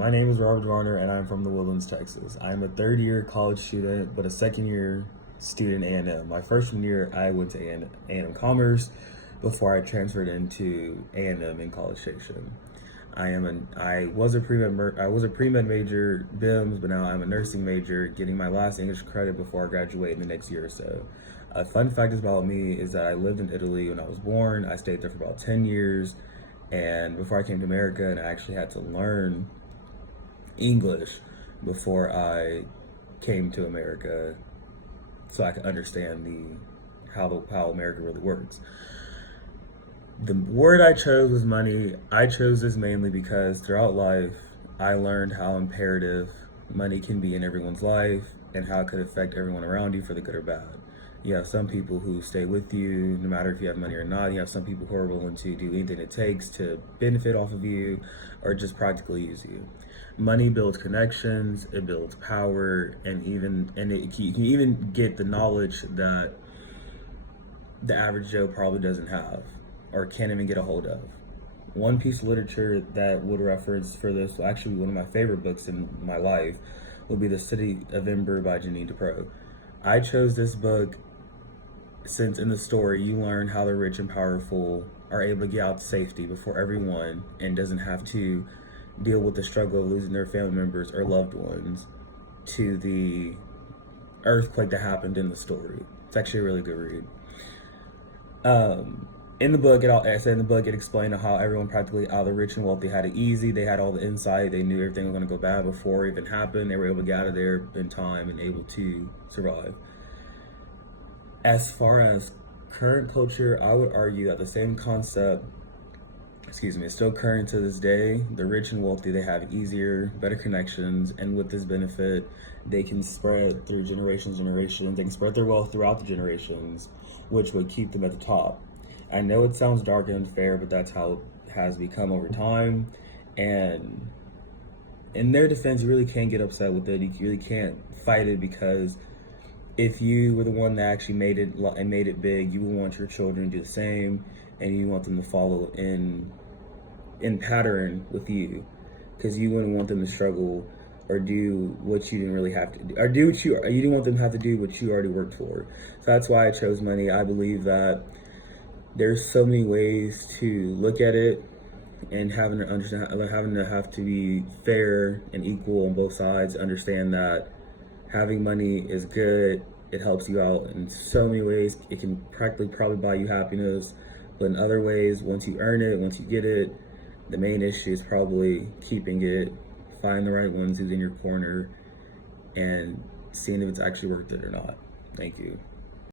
My name is Robert Varner, and I'm from the Woodlands, Texas. I'm a third-year college student, but a second-year student A&M. My freshman year, I went to A&M Commerce before I transferred into A&M in College Station. I was a pre-med major, BIMS, but now I'm a nursing major, getting my last English credit before I graduate in the next year or so. A fun fact about me is that I lived in Italy when I was born. I stayed there for about 10 years, and before I came to America, and I actually had to learn English before I came to America so I could understand how America really works. The word I chose was money. I chose this mainly because throughout life, I learned how imperative money can be in everyone's life and how it could affect everyone around you for the good or bad. You have some people who stay with you no matter if you have money or not. You have some people who are willing to do anything it takes to benefit off of you or just practically use you. Money builds connections, it builds power, and you can even get the knowledge that the average Joe probably doesn't have or can't even get a hold of. One piece of literature that would reference for this, actually one of my favorite books in my life, would be The City of Ember by Janine DePro. I chose this book since in the story you learn how the rich and powerful are able to get out to safety before everyone and doesn't have to deal with the struggle of losing their family members or loved ones to the earthquake that happened in the story. It's actually a really good read. In the book, it explained how everyone practically, all the rich and wealthy, had it easy. They had all the insight. They knew everything was going to go bad before it even happened. They were able to get out of there in time and able to survive. As far as current culture, I would argue that the same concept, is still current to this day. The rich and wealthy, they have easier, better connections, and with this benefit, they can spread through generations. They can spread their wealth throughout the generations, which would keep them at the top. I know it sounds dark and unfair, but that's how it has become over time. And in their defense, you really can't get upset with it. You really can't fight it, because if you were the one that actually made it big, you would want your children to do the same, and you want them to follow in pattern with you, because you wouldn't want them to struggle or do what you didn't really have to do, or you didn't want them to have to do what you already worked for. So that's why I chose money. I believe that there's so many ways to look at it, and having to have to be fair and equal on both sides. Understand that having money is good. It helps you out in so many ways. It can practically probably buy you happiness, but in other ways, once you earn it, once you get it, the main issue is probably keeping it, finding the right ones who's in your corner, and seeing if it's actually worth it or not. Thank you.